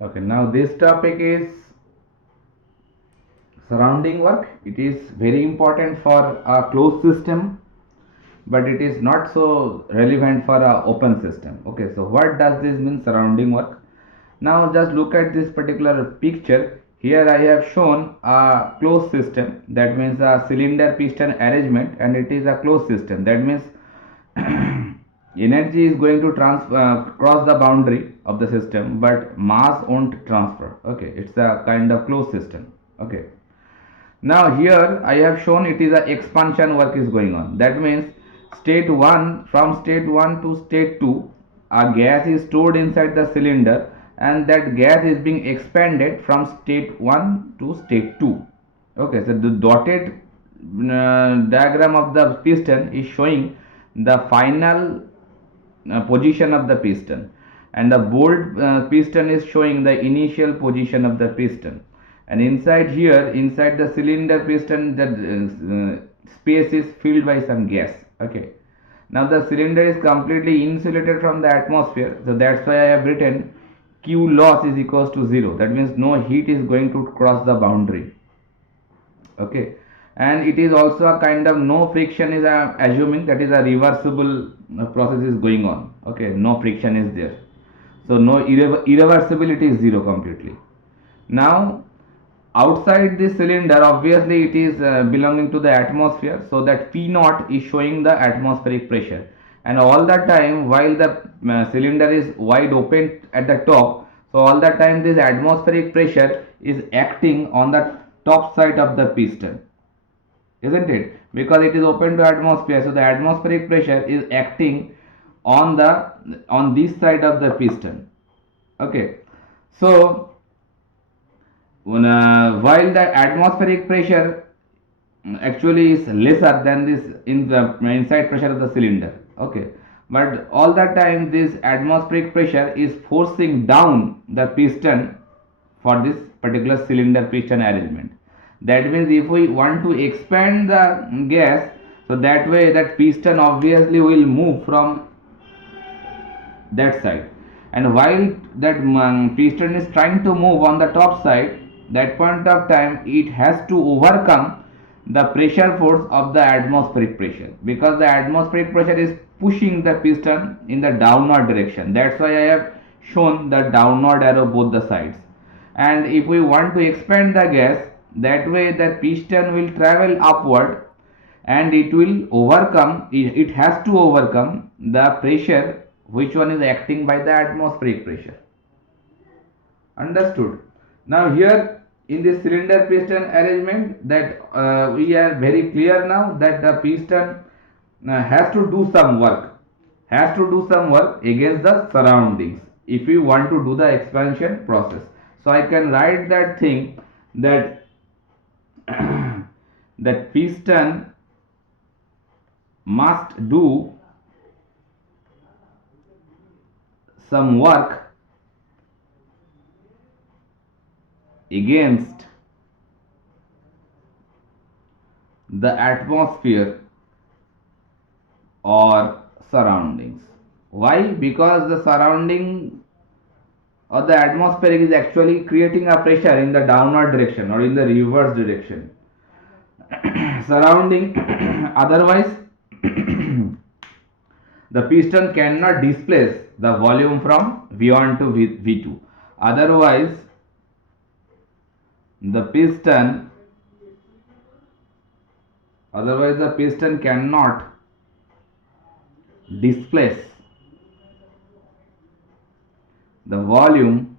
Okay, now this topic is surrounding work. It is very important for a closed system, but it is not so relevant for a open system. Okay, so what does this mean, surrounding work? Now just look at this particular picture. Here I have shown a closed system, that means a cylinder piston arrangement, and it is a closed system. That means energy is going to cross the boundary of the system, but mass won't transfer. Okay, it's a kind of closed system. Okay, now here I have shown it is a expansion work is going on. That means state 1, from state 1 to state 2, a gas is stored inside the cylinder, and that gas is being expanded from state 1 to state 2. Okay, so the dotted diagram of the piston is showing the final position of the piston, and the bold piston is showing the initial position of the piston. And inside here, inside the cylinder piston, the space is filled by some gas. Okay, now the cylinder is completely insulated from the atmosphere, so that's why I have written Q loss is equals to 0. That means no heat is going to cross the boundary. Okay, and it is also a kind of no friction is assuming that is a reversible process is going on. Okay, no friction is there, so no irreversibility is 0 completely. Now outside this cylinder, obviously it is belonging to the atmosphere, so that P naught is showing the atmospheric pressure, and all the time while the cylinder is wide open at the top, so all the time this atmospheric pressure is acting on the top side of the piston, isn't it? Because it is open to atmosphere, so the atmospheric pressure is acting on the on this side of the piston. Okay, so while the atmospheric pressure actually is lesser than this in the inside pressure of the cylinder. Okay, but all the time this atmospheric pressure is forcing down the piston for this particular cylinder piston arrangement. That means if we want to expand the gas, so that way that piston obviously will move from that side, and while that piston is trying to move on the top side, that point of time it has to overcome the pressure force of the atmospheric pressure, because the atmospheric pressure is pushing the piston in the downward direction. That's why I have shown the downward arrow both the sides. And if we want to expand the gas, that way the piston will travel upward, and it will overcome, it has to overcome the pressure which one is acting by the atmospheric pressure. Understood? Now here in this cylinder piston arrangement, that we are very clear now that the piston has to do some work, against the surroundings if we want to do the expansion process. So I can write that thing, that that piston must do some work against the atmosphere or surroundings. Why? Because the surrounding or the atmospheric is actually creating a pressure in the downward direction or in the reverse direction. Surrounding otherwise the piston cannot displace the volume from V1 to V2. Otherwise the piston cannot displace the volume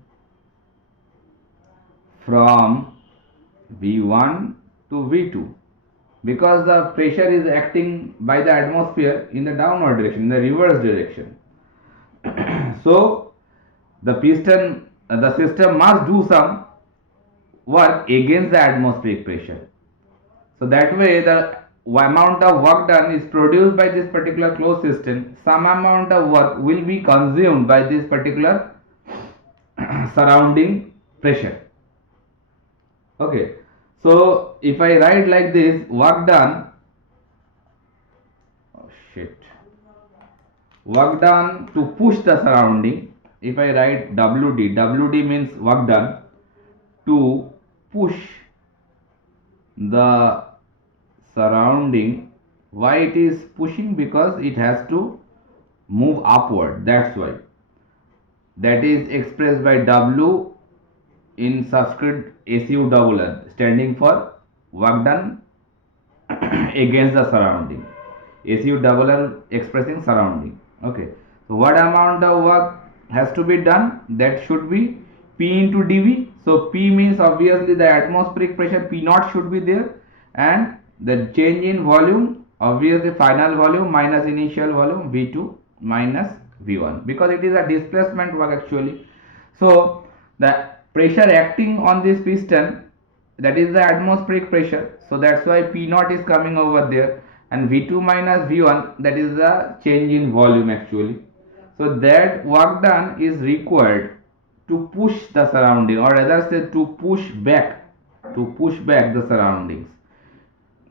from V1 to V2, because the pressure is acting by the atmosphere in the downward direction, in the reverse direction. So the system must do some work against the atmospheric pressure. So that way the amount of work done is produced by this particular closed system. Some amount of work will be consumed by this particular surrounding pressure. Okay, so if I write like this, work done, work done to push the surrounding if I write WD, WD means work done to push the surrounding. Why it is pushing? Because it has to move upward, that's why. That is expressed by W in subscript SU double N, standing for work done against the surrounding. SU double N expressing surrounding. Okay, so what amount of work has to be done? That should be P into dV. So P means obviously the atmospheric pressure P naught should be there, and the change in volume, obviously final volume minus initial volume V2 minus V1, because it is a displacement work actually. So the pressure acting on this piston, that is the atmospheric pressure, so that's why P naught is coming over there, and V2 minus V1, that is the change in volume actually. So that work done is required to push the surrounding, or rather say to push back the surroundings.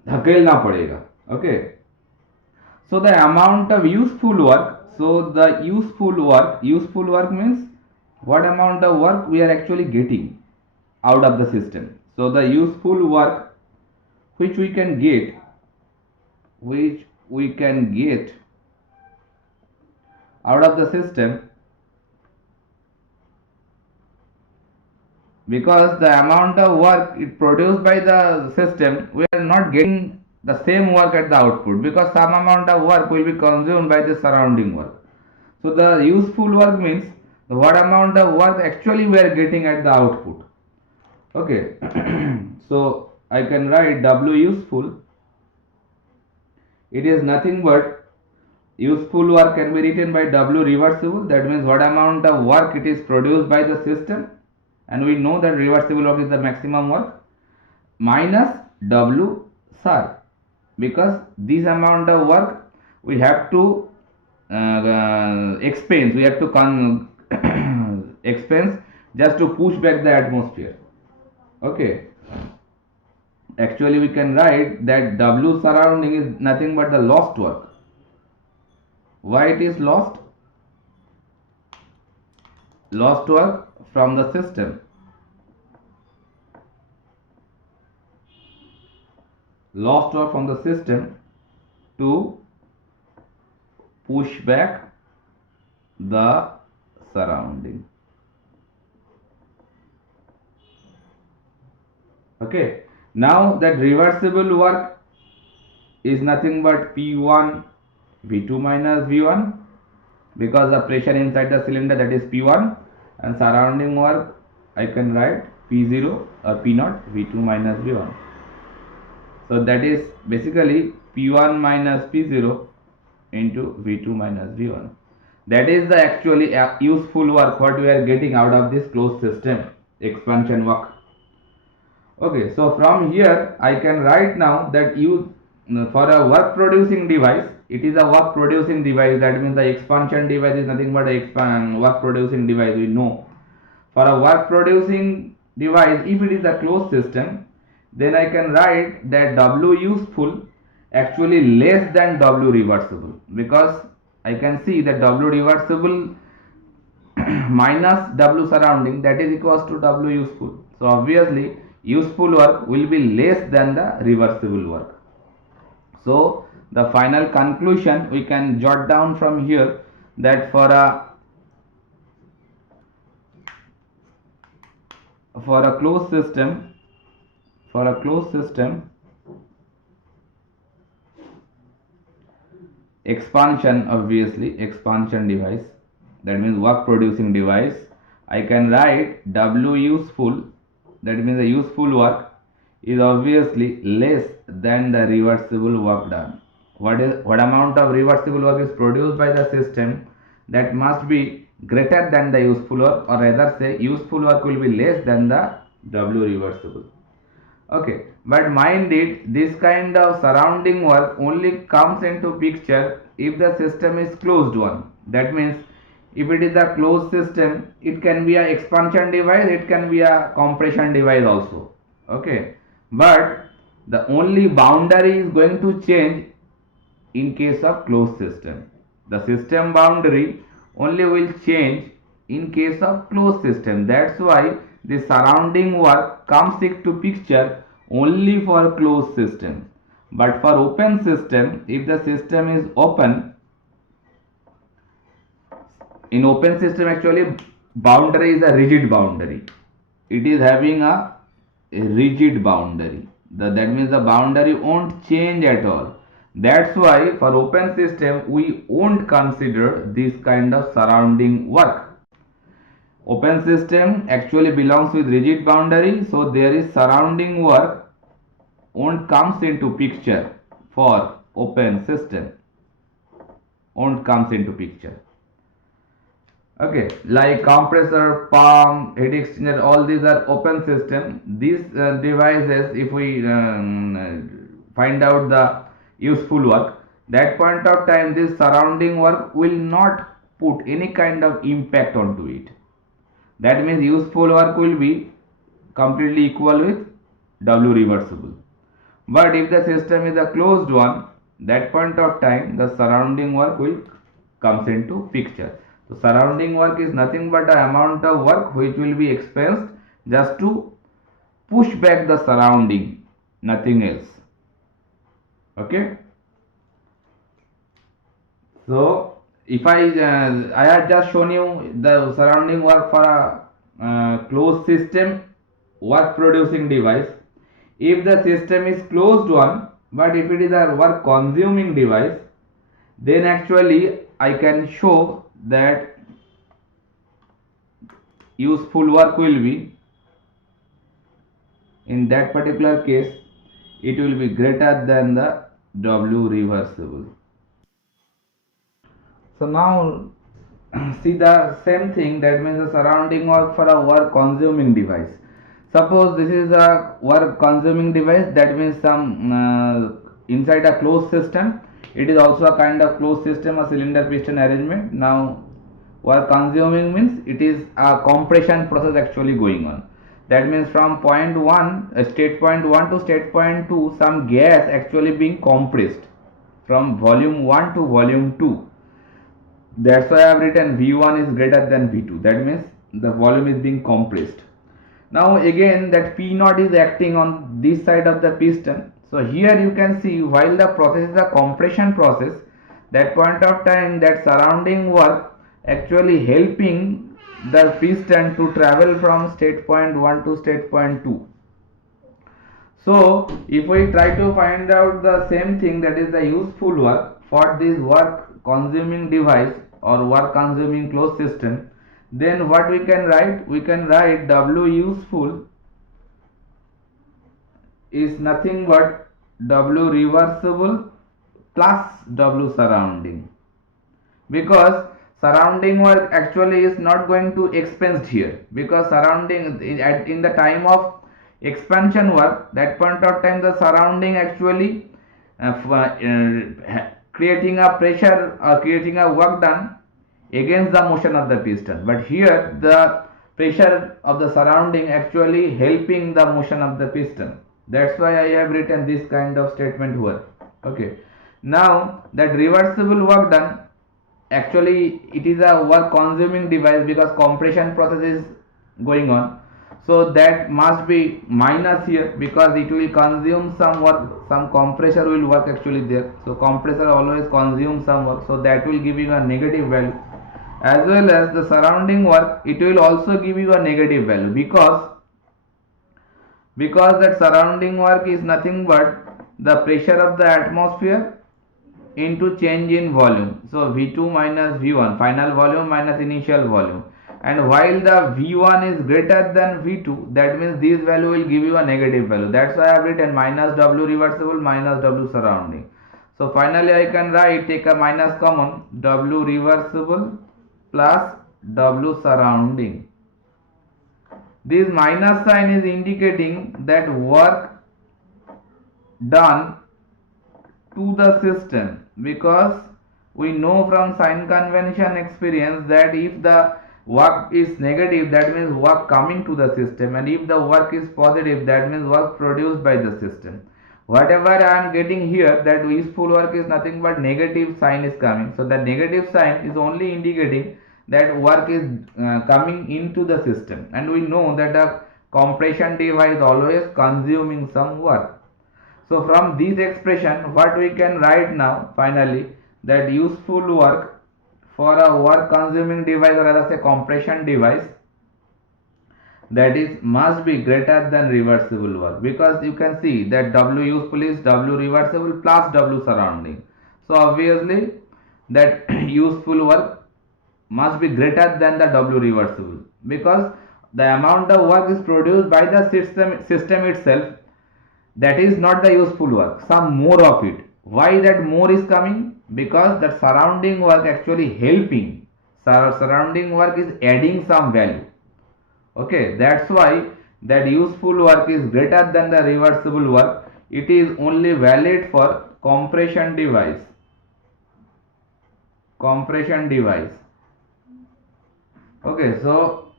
धकेलना पड़ेगा. Okay, so the amount of useful work, so the useful work means what amount of work we are actually getting out of the system. So the useful work which we can get out of the system, because the amount of work it produced by the system, we are not getting the same work at the output, because some amount of work will be consumed by the surrounding work. So the useful work means what amount of work actually we are getting at the output. Okay, so I can write W useful. It is nothing but useful work can be written by W reversible. That means what amount of work it is produced by the system, and we know that reversible work is the maximum work, minus W sir, because this amount of work we have to expense, we have to expense just to push back the atmosphere. Okay, actually we can write that W surrounding is nothing but the lost work. Why it is lost? Lost work from the system. Lost work from the system to push back the surrounding. Okay, now that reversible work is nothing but P1 V2 minus V1, because the pressure inside the cylinder, that is P1, and surrounding work I can write P0 or P0 V2 minus V1. So that is basically P1 minus P0 into V2 minus V1. That is the actually useful work what we are getting out of this closed system expansion work. Okay, so from here I can write now that for a work producing device, it is a work producing device. That means the expansion device is nothing but a work producing device, we know. For a work producing device, if it is a closed system, then I can write that W useful actually less than W reversible, because I can see that W reversible minus W surrounding, that is equals to W useful. So obviously useful work will be less than the reversible work. So the final conclusion we can jot down from here that for a closed system, expansion, obviously expansion device, that means work producing device, I can write W useful, that means the useful work is obviously less than the reversible work done. What amount of reversible work is produced by the system, that must be greater than the useful work, or rather say useful work will be less than the W reversible. Okay, but mind it, this kind of surrounding work only comes into picture if the system is closed one. That means if it is a closed system, it can be an expansion device, it can be a compression device also. Okay, but the only boundary is going to change in case of closed system. The system boundary only will change in case of closed system. That's why the surrounding work comes into picture only for closed system. But for open system, if the system is open, in open system actually boundary is a rigid boundary. It is having a rigid boundary. That means the boundary won't change at all. That's why for open system we won't consider this kind of surrounding work. Open system actually belongs with rigid boundary, so there is surrounding work won't comes into picture for open system. Won't comes into picture. Okay, like compressor, pump, heat exchanger, all these are open system. These devices, if we find out the useful work, that point of time this surrounding work will not put any kind of impact onto it. That means useful work will be completely equal with W reversible. But if the system is a closed one, that point of time the surrounding work will comes into picture. So surrounding work is nothing but the amount of work which will be expensed just to push back the surrounding, nothing else. Okay. So if I have just shown you the surrounding work for a closed system work producing device. If the system is closed one, but if it is a work consuming device, then actually I can show that useful work will be, in that particular case, it will be greater than the W reversible. So now see the same thing, that means the surrounding work for a work consuming device. Suppose this is a work consuming device, that means some inside a closed system. It is also a kind of closed system, a cylinder piston arrangement. Now work consuming means it is a compression process actually going on. That means from point 1, state point 1 to state point 2, some gas actually being compressed from volume 1 to volume 2. That's why I have written V1 is greater than V2. That means the volume is being compressed. Now again that P0 is acting on this side of the piston. So here you can see while the process is a compression process, that point of time that surrounding work actually helping the piston to travel from state point 1 to state point 2. So if we try to find out the same thing, that is the useful work for this work consuming device or work consuming closed system, then what we can write? We can write W useful is nothing but W reversible plus W surrounding, because surrounding work actually is not going to expensed here, because surrounding in the time of expansion work, that point of time the surrounding actually creating a pressure or creating a work done against the motion of the piston. But here the pressure of the surrounding actually helping the motion of the piston. That's why I have written this kind of statement here. Okay. Now that reversible work done, actually it is a work consuming device because compression process is going on. So that must be minus here, because it will consume some work, some compressor will work actually there. So compressor always consumes some work, so that will give you a negative value. As well as the surrounding work, it will also give you a negative value, because that surrounding work is nothing but the pressure of the atmosphere into change in volume. So V2 minus V1, final volume minus initial volume. And while the V1 is greater than V2, that means this value will give you a negative value. That's why I have written minus W reversible minus W surrounding. So finally I can write, take a minus common, W reversible plus W surrounding. This minus sign is indicating that work done to the system, because we know from sign convention experience that if the work is negative, that means work coming to the system, and if the work is positive, that means work produced by the system. Whatever I am getting here, that useful work is nothing but negative sign is coming. So the negative sign is only indicating that work is coming into the system, and we know that the compression device always consuming some work. So from this expression, what we can write now finally, that useful work for a work consuming device, or rather say compression device, that is must be greater than reversible work, because you can see that W useful is W reversible plus W surrounding. So obviously that useful work must be greater than the W reversible, because the amount of work is produced by the system itself, that is not the useful work, some more of it. Why that more is coming? Because that surrounding work actually helping, surrounding work is adding some value. Okay, that's why that useful work is greater than the reversible work. It is only valid for compression device. Okay, so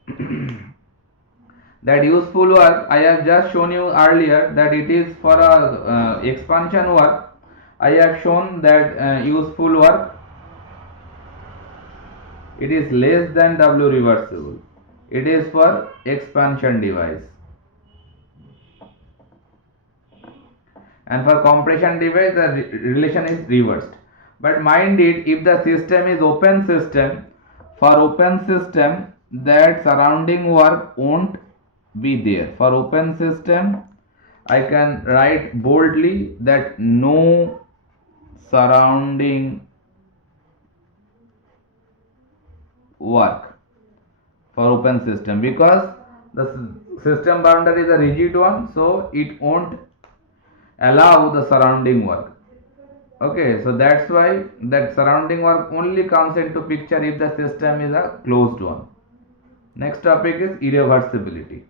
that useful work I have just shown you earlier, that it is for a expansion work. I have shown that useful work, it is less than W reversible. It is for expansion device. And for compression device, the relation is reversed. But mind it, if the system is open system, for open system that surrounding work won't be there. For open system, I can write boldly that no surrounding work for open system, because the system boundary is a rigid one, so it won't allow the surrounding work. Okay, so that's why that surrounding work only comes into picture if the system is a closed one. Next topic is irreversibility.